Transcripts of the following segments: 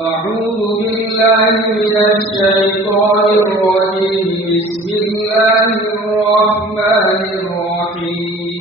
أعوذ بالله من الشيطان الرجيم. بسم الله الرحمن الرحيم.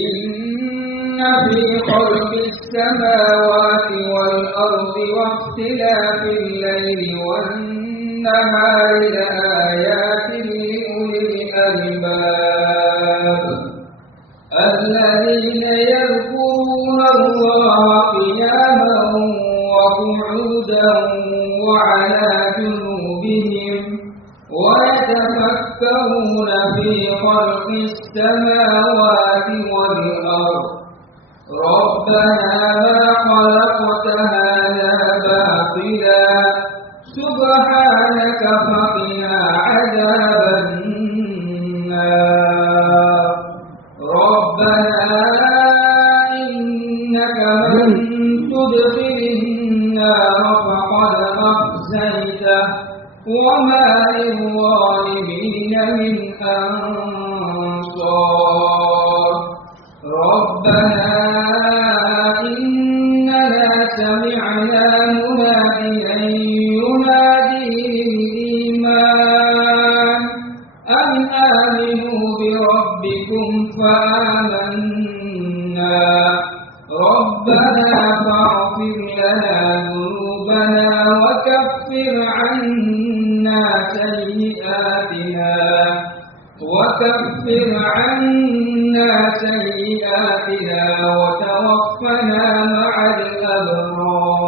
إن في خلق السماوات والأرض واختلاف الليل والنهار لآيات لأولي الألباب الذين يذكرون الله قياما وقعودا وعلى جنوبهم ويتفكرون في خلق السماوات والأرض ربنا ما خلقت هذا باطلا سبحانك فقنا عذاب النار. ربنا إنك من تدخل النار فقد أخزيته وما للظالمين من أنصار. ربنا إننا سمعنا مناديا ينادي للإيمان أن آمنوا بربكم فآمنا. ربنا فاغفر لنا ذنوبنا وكفر عنا سيئاتنا وتوفنا مع الأبرار.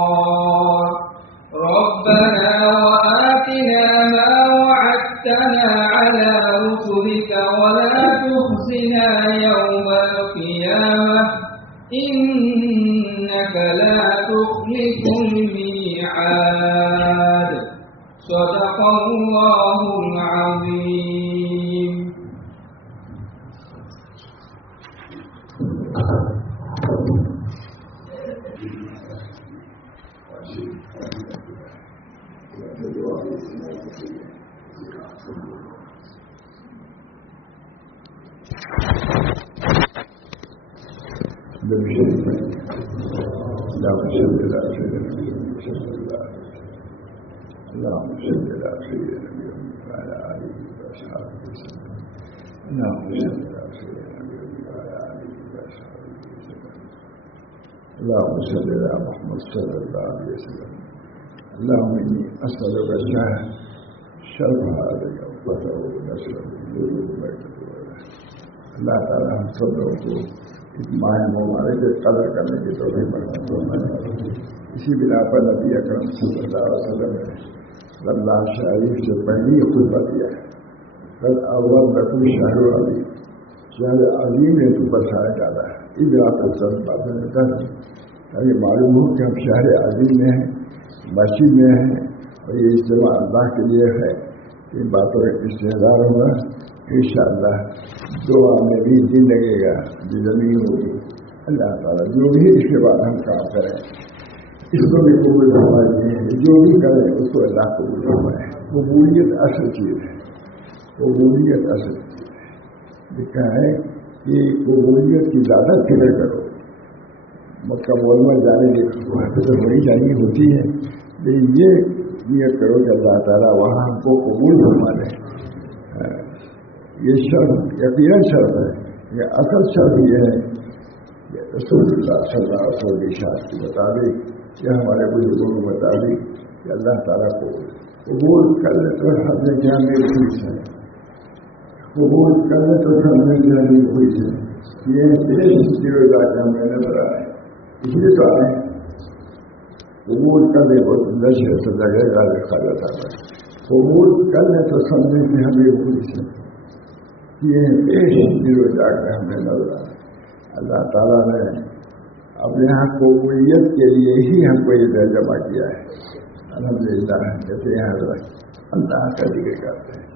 ربنا وآتنا ما وعدتنا على رسلك ولا تخزنا يوم القيامة إنك لا تخلف الميعاد. صدق الله العظيم. اللهم صل على سيدنا محمد وعلى آله وأصحابه وسلم. اللهم صل على سيدنا محمد وعلى آله وأصحابه وسلم. اللهم صل على محمد صلى الله عليه وسلم. اللهم إني أسألك شرف هذا الفتح ونشر اللہ تعالیٰ ہم سب لوگوں کو ماہ مبارک قدر کرنے کی توفیق عطا فرمائے. اسی بنا پر نبی اکرم صلی اللہ علیہ وسلم نے رمضان شریف سے پہلی خطبہ دیا ہے. کل اول رقم شہر عظیم شہر عظیم نے تو برسایا جاتا ہے. اس بنا پر سب باتیں تاکہ معلوم ہو کہ ہم شہر عظیم میں ہیں, مسجد میں ہیں, اور یہ اجتماع اللہ کے لیے ہے. ان باتوں کا استحضار ہوگا انشاءاللہ. دعا میں بھی دن لگے گا, جو زمین ہوگی. اللہ تعالیٰ جو بھی اس کے بعد ہم کام کریں اس کو بھی قبول فرمائے. جو بھی کریں اس کو اللہ قبول فرمائے. قبولیت اصل چیز ہے. قبولیت اصل چیز ہے. لکھا ہے کہ قبولیت کی زیادہ فکر کرو. مکہ معظمہ جانے کی تو بڑی جانی ہوتی ہے, لیکن یہ کرو کہ اللہ تعالیٰ وہاں ہم کو قبول فرما دے. یہ شرط یقیناً شرط ہے. یہ اصل شرط یہ ہے کہ رسول اللہ صلی اللہ علیہ وسلم کی شاعت کے مطابق یا ہمارے بزرگوں کے مطابق کہ اللہ تعالیٰ کو قبول کر لے تو ہم نے کیا میری خوش ہے. قبول کر لے تو ہم نے کیا میری خوش ہے. یہ دیش کی علاقہ میں نظر آئے اس لیے تو آئے. قبول کر لے بہت نشے سے لگے گا لکھا جاتا ہے. قبول کر لے تو سمجھے کہ ہمیں خوش ہے. یہ دیش کی علاقہ ہمیں نظر آئے. اللہ تعالیٰ نے اپنے یہاں قبولیت کے لیے ہی ہم کو یہ درجہ جمع کیا ہے. الحمدللہ جیسے یہاں اللہ کا ذکر کرتے ہیں.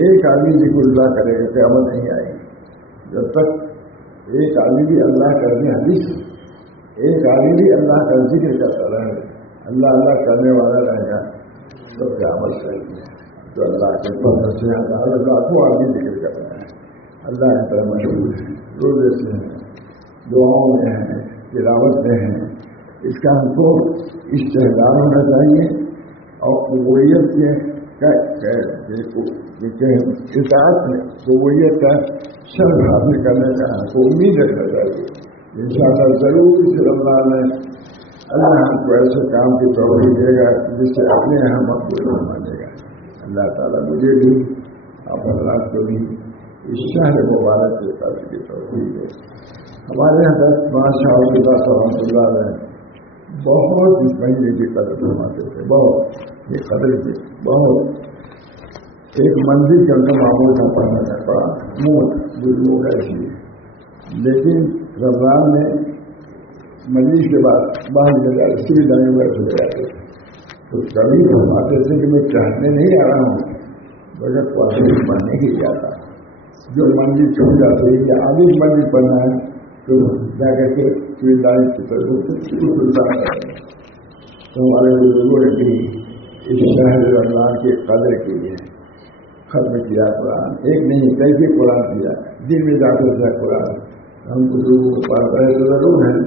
ایک آدمی ذکر اللہ کرے گا قیامت نہیں آئے گی جب تک ایک آدمی بھی اللہ کرنے حدیث ایک آدمی بھی اللہ کا ذکر کرتا رہے, اللہ اللہ کرنے والا رہے گا تو قیامت صحیح ہے. جو اللہ کے فضل سے اللہ کو آدمی ذکر کرنا ہے. اللہ کی طرح مشہور ہے, روزے سے ہیں, دعاؤں میں ہیں, تلاوت میں ہیں, اس کا ہم کو استحضار ہونا چاہیے اور قبولیت کے ساتھ قبولیت کا شرف حاصل کرنے کا ہم کو امید رکھنا چاہیے. انشاءاللہ ضرور اس رمضان میں اللہ ہم کو ایسے کام کی توفیق دے گا جس سے اپنے یہاں مقبول مانے گا. اللہ تعالیٰ مجھے بھی آپ اللہ کو بھی اس شہر مبارک کے قدر کی توفیق دے. ہمارے یہاں بادشاہ رحمۃ اللہ علیہ بہت اس مہینے کی قدر فرماتے تھے. بہت یہ قدر کی بہت ایک منزل کے اندر معمول کا پڑھنا کا پڑا موت بزرگوں کا ایسی ہے. لیکن رمضان میں مجلس کے بعد باہر جگہ اس کی بھی جانے میں چلے جاتے تھے. تو کبھی فرماتے تھے کہ میں چاہنے نہیں آ رہا ہوں بغیر قرآن پڑھنے کے لیے آتا. جو منزل چھوڑ جاتے ہیں یا آدھی منزل پڑھنا ہے تو جا کر کے سویدھائیں کی طرف تو ہمارے بزرگوں نے بھی اس شہر رمضان کی قدر کے لیے ختم کیا قرآن. ایک نہیں کئی قرآن کیا دن میں جا کر کیا قرآن. ہم بزرگوں کو پڑھ رہے تو ضرور ہیں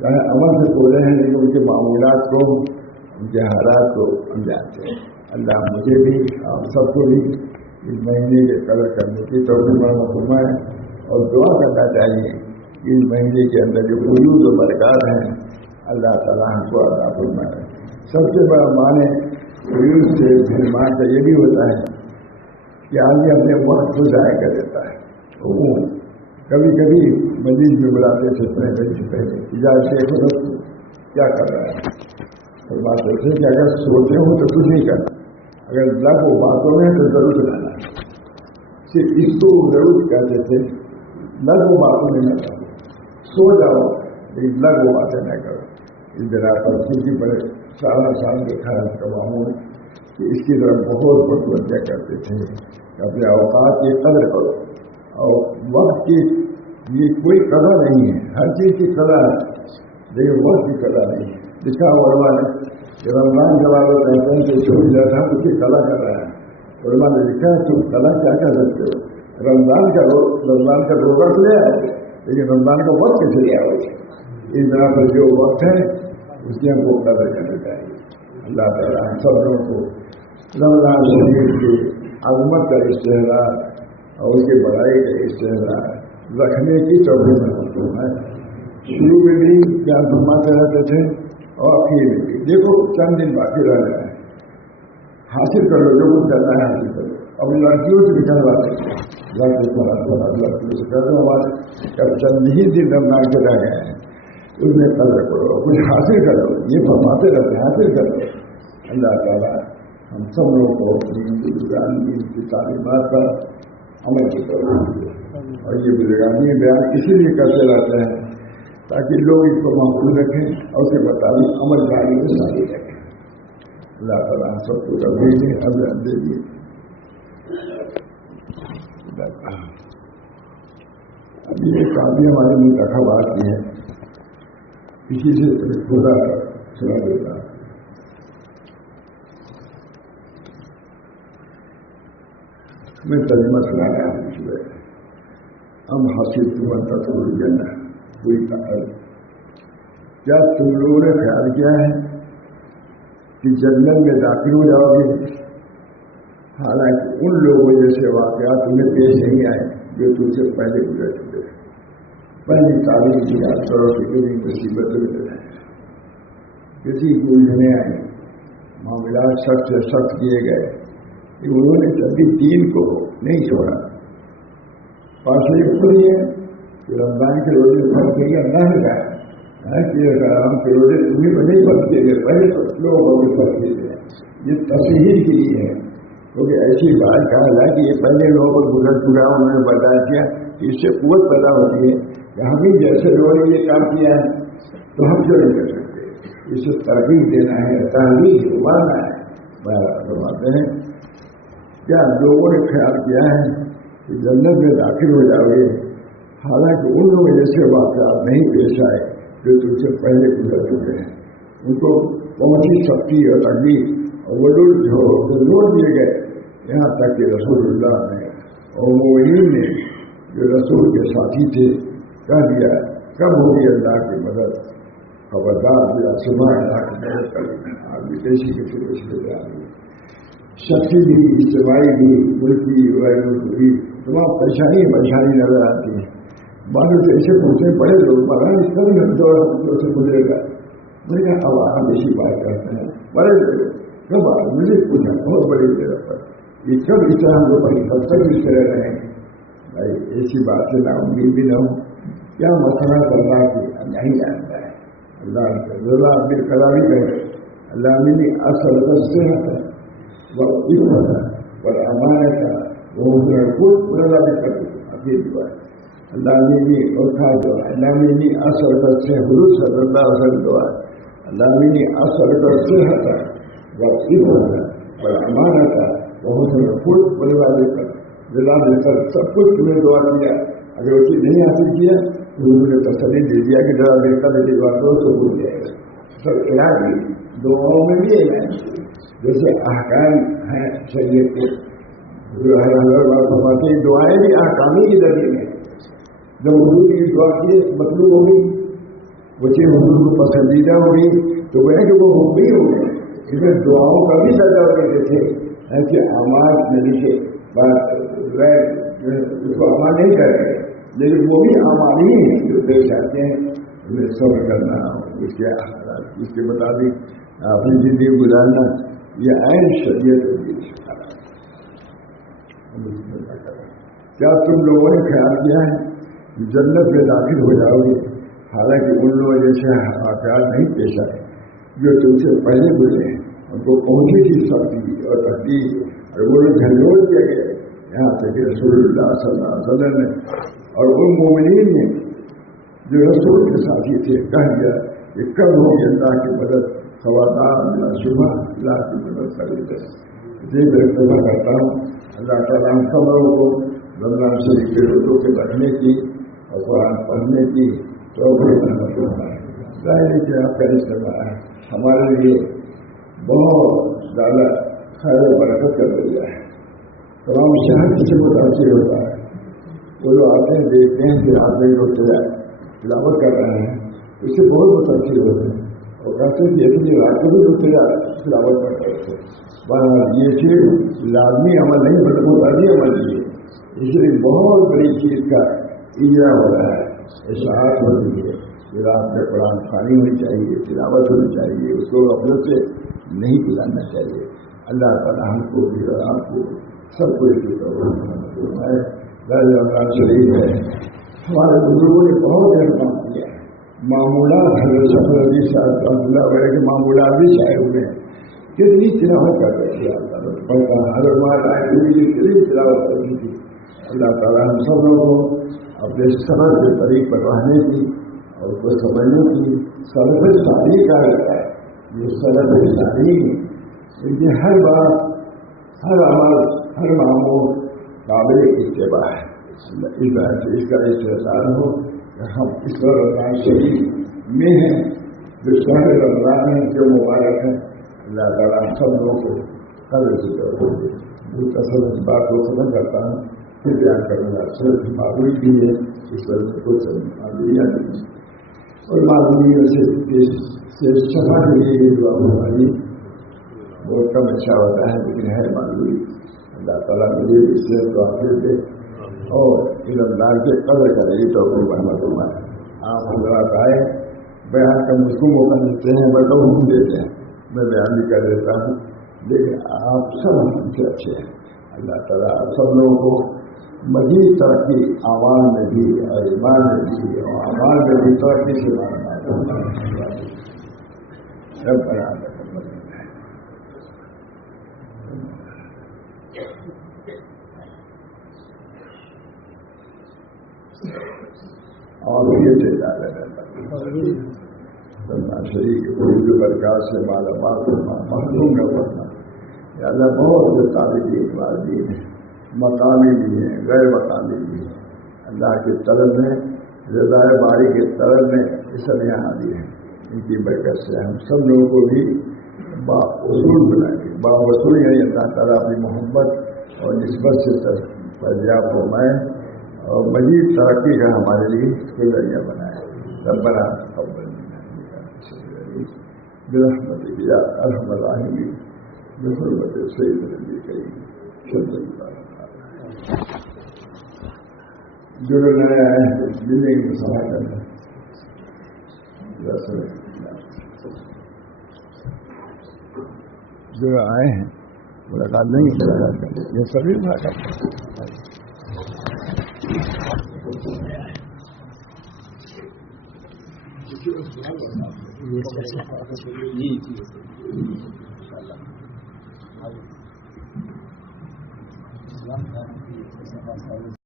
چاہے عمل سے بولے ہیں لیکن ان کے معمولات کو ان کے حالات کو ہم جانتے ہیں. اللہ مجھے بھی آپ سب کو بھی اس مہینے کے قدر کرنے کی توفیق فرمائے اور دعا کرنا چاہیے کہ اس مہینے کے اندر جو وجود و برکات ہیں اللہ تعالیٰ ہم کو عطا فرمائے. سب سے بڑا معنی وجود سے مان کا یہ بھی ہوتا ہے کہ آدمی اپنے وقت کو ضائع کر دیتا ہے. کبھی کبھی مزید میں بلاتے تھے پہلے اجازت کیا کر رہا ہے فرماتے تھے کہ اگر سوچے ہوں تو کچھ نہیں کرنا, اگر لگ ہو باتوں میں تو ضرور لانا. صرف اس کو ضرور کہتے تھے لگ ہو باتوں میں نہ کرو, سو جاؤ لیکن لگ ہو باتیں نہ کرو. اس بنا پر کسی پر سارا سال دیکھا ہے اس کا معمول کہ اس کی طرف بہت متوجہ کرتے تھے کہ اپنے اوقات کی قدر کرو اور وقت کی یہ کوئی قدر نہیں ہے. ہر چیز کی قدر ہے لیکن وقت کی قدر نہیں ہے. لکھا علماء نے کہ رمضان کے بعد کہتے ہیں کہ چھوٹ جاتا ہے اس کی قدر کر رہا ہے. علماء نے لکھا ہے تم قدر کیا کر سکتے ہو, رمضان کا روزہ تو لے آئے لیکن رمضان کا وقت کیسے لے آؤ. اس طرح پر جو وقت ہے اس کی ہم کو قدر کرنا چاہیے. اللہ تعالیٰ ہم سب لوگوں کو رمضان شریف کی عظمت کا استحصال اور اس کی بڑائی کا استحصال رکھنے کی توفیق ہے. شروع میں بھی کیا فرماتے رہتے تھے اور آخر میں بھی دیکھو چند دن باقی رہ رہے ہیں, حاصل کر لو جو کچھ کرنا ہے حاصل کر لو. اب لڑکیوں سے نکلواتے تھے لڑکیوں سے کر دو ہمارے اب چند ہی دن رمضان کے رہ گئے ہیں اس میں قدر کرو کچھ حاصل کر لو. یہ فرماتے رہتے ہیں حاصل کر لو. اللہ تعالیٰ ہم سب لوگوں کو بزرگان کی تعلیمات پر عمل کی طرف اور یہ بزرگانی بیان اسی لیے کرتے رہتے ہیں تاکہ لوگ اس کو محفوظ رکھیں اور اس کے مطابق عمل جاری میں شامل رکھیں. اللہ تعالیٰ ہم سب کو کبھی دے اب دے دیے. ابھی یہ کافی ہمارے منتخبات کی ہے اسی سے خدا سنا دیتا. میں ترجمہ سنایا ہم حاصل تمہارا تھوڑی جانا کوئی کیا تم لوگوں نے خیال کیا ہے کہ جنت میں داخل ہو جاؤ گے حالانکہ ان لوگوں جیسے واقعات تمہیں پیش نہیں آئے جو تم سے پہلے گزر چکے. پہلی تعلیم کی یاد کرو کہ کبھی مصیبت کسی کو نہیں آئی, معاملات سخت سے سخت کیے گئے کہ انہوں نے کبھی دین کو نہیں چھوڑا. پاس یہ خود ہے کہ رمضان کے روزے فرق کیے گا نہ لگائے کہ رام کے روزے تمہیں کو نہیں فرق کیے گئے پہلے تو لوگوں کو بھی فرق کیے گئے. یہ تصحیح کے لیے ہے کیونکہ ایسی بات کہا جائے کہ یہ پہلے لوگوں کو گزر چکا انہوں نے برداشت کیا اس سے قوت پیدا ہوتی ہے کہ ہم ہی جیسے لوگوں نے یہ کام کیا ہے تو ہم کیوں نہیں کر سکتے. اسے ترغیب دینا ہے تحریر ابھارنا ہے. فرماتے ہیں کیا لوگوں نے خیال کیا ہے کہ جنت میں داخل ہو جاؤ گے حالانکہ ان لوگوں جیسے واقعات نہیں پیش آئے جو تم سے پہلے گزر چکے ہیں. ان کو پہنچی سختی اور تکلیف اور وہ لوٹ دیے گئے یہاں تک کہ رسول اللہ نے اور مومنین نے جو رسول کے ساتھی تھے کہہ دیا کب ہوگی اللہ کی مدد خبردار دیا صبح اللہ کی مدد کریں. آدمی دیشی کے پھر اس میں آدمی شخصی بھی اجتماعی بھی ملکی غیر ملکی تمام پریشانی نظر آتی ہے. بعد میں ایسے پوچھنے پڑے لوگ مارا اس طرح دور سے گزرے گا. میں نے کہا اب ہم ایسی بات کرتے ہیں بڑے لوگ کب مجھے پوچھا بہت بڑی جگہ پر یہ کب اس طرح ہم لوگ بڑی کب تک اس طرح رہیں بھائی. ایسی بات سے نہ امید بھی نہ ہو. کیا مسئلہ اللہ کی نہیں آتا ہے. اللہ رضا عبد الکلامی کہے اللہ نے اصل صحت ہے اور امانت ہے وہ خود رضا بھی کرتے ہیں. اللہ نے اور کھا دو اللہ نے اصل سے حضور صلی اللہ علیہ وسلم دعا اللہ نے اصل صحت ہے اور امانت ہے بہت خود بلوا دے کر رضا دے کر سب کچھ تمہیں دعا دیا. اگر وہ چیز نہیں حاصل کیا تو انہوں نے تسلی دے دیا کہ ذرا دیر کا میری بات ہو تو بھول جائے گا. سب علاج بھی دعاؤں میں بھی علاج جیسے احکام ہیں شریعت کے جو ہے فرماتے ہیں دعائیں بھی احکامی کے ذریعے میں. جب حضور کی دعا کی مطلوب ہوگی وہ چیز حضور کو پسندیدہ ہوگی تو وہ ہے کہ وہ بھی ہوگی. اس میں دعاؤں کا بھی سجا کرتے تھے ایسے آماد میں لکھے بات اس کو امان نہیں کر رہے لیکن وہ بھی امان ہی ہیں جو پیش آتے ہیں. انہیں صبر کرنا اس کے مطابق اپنی زندگی گزارنا یہ عین شریعت ہوگی. کیا تم لوگوں نے خیال کیا ہے جنت میں داخل ہو جاؤ گے حالانکہ ان لوگوں جیسے واقعات نہیں پیش آئے جو تم سے پہلے گزرے ہیں. ان کو پہنچی تھی سختی اور تکلیف اور وہ لوگ جھنجھوڑ کیا گئے یہاں تک رسول اللہ صلی اللہ علیہ وسلم نے اور ان مومنین نے جو رسول کے ساتھی تھے کہہ دیا کہ کب ہوگی اللہ کی مدد خواتین اللہ شبہ اللہ کی مدد کر دے. یہ میں توبہ کرتا ہوں اللہ تعالیٰ ہم سب لوگوں کو رمضان شریف کے روزوں کے بیٹھنے کی اور قرآن پڑھنے کی ظاہر کہ آپ کا استعمال ہے ہمارے لیے بہت زیادہ خیر و برکت کا ذریعہ ہے. تمام شہر سے متاثر ہوتا ہے. وہ جو آتے ہیں دیکھتے ہیں کہ آپ میں لوگ تلاوت کر رہے ہیں اس سے بہت متاثر ہوتے ہیں اور کہتے ہیں کہ اتنی رات کو بھی لوگ تلاوت کر رہے تھے. یہ چیز لازمی عمل نہیں بلکہ متعدی عمل ہے. اس لیے بہت بڑی چیز کا اجرا ہو رہا ہے. اشاعت ہو رہی ہے کہ رات میں قرآن خوانی ہونی چاہیے تلاوت ہونی چاہیے اس کو غفلت سے نہیں گزارنا چاہیے. اللہ تعالیٰ ہم کو بھی اور آپ کو سب کو رمضان شریف ہے. ہمارے بزرگوں نے بہت اہم کام کیا ہے. معمولات حضرت شفیع علی صاحب اللہ وغیرہ کے معمولات بھی شائع ہوئے ہیں. کتنی تلاوت کر رہے تھے حضرت کتنی تلاوت کرتی تھی. اللہ تعالیٰ ہم سب لوگوں کو اپنے سبر کے طریق پر رہنے کی اور اس کو سمجھنے کی سلف صالح کا رہتا ہے. یہ سلف صالح ان کی ہر بات ہر عمل ہر معمول قابل اتباع ہے. اس طرح سے اس کا استحصال ہو کہ ہم اس رمضان شریف میں ہیں جو شہر رمضان ہے جو مبارک ہے. اللہ تعالیٰ سب لوگوں کو قدر سے کرو. مختصر اس بات کو ختم کرتا ہوں پھر بیان کروں گا. صرف معلوم بھی ہے اس پر کچھ معلومیات نہیں اور معلومیوں سے شفا کے لیے یہ دعا ہماری بہت کم اچھا ہوتا ہے لیکن ہے معلومی. اللہ تعالیٰ مجھے اس سے دعا پھر دے اور ان رمضان کے قدر کرے گی تو رحمت ہے. آپ حضرات آئے بیان کا مجھ کو موقع دیتے ہیں بڑا حکم دیتے ہیں میں بیان بھی کر دیتا ہوں لیکن آپ سب ہم سے اچھے ہیں. اللہ تعالیٰ آپ سب لوگوں کو مزید ترقی اعمال میں بھی اور ایمان میں بھی اور اعمال میں بھی ترقی سے سب برابر اور یہ چلتا رہتا شریف کے اردو برکات سے مالا مال کرنا محروم نہ کرنا. اللہ بہت سے طالبی والدین ہیں مقامی بھی ہیں غیر مقامی بھی ہیں. اللہ کے طلب میں رضا باری کے طلب میں یہ سب یہاں بھی ہیں. ان کی برکت سے ہم سب لوگوں کو بھی با اصول بنائیں با وصول یعنی اللہ تعالیٰ اپنی محبت اور نسبت سے فیضیاب فرمائے اور مزید ترقی کا ہمارے لیے اس کو ذریعہ بنائے. ربنا تقبل منا برحمتك يا ارحم الراحمين بحرمة سيدنا النبي الكريم صلى الله عليه وسلم. جو نیا ہے ملیں گے سہا کرنا جو آئے ہیں ملاقات نہیں ملاقات کریں یہ سبھی ملاقات کریں.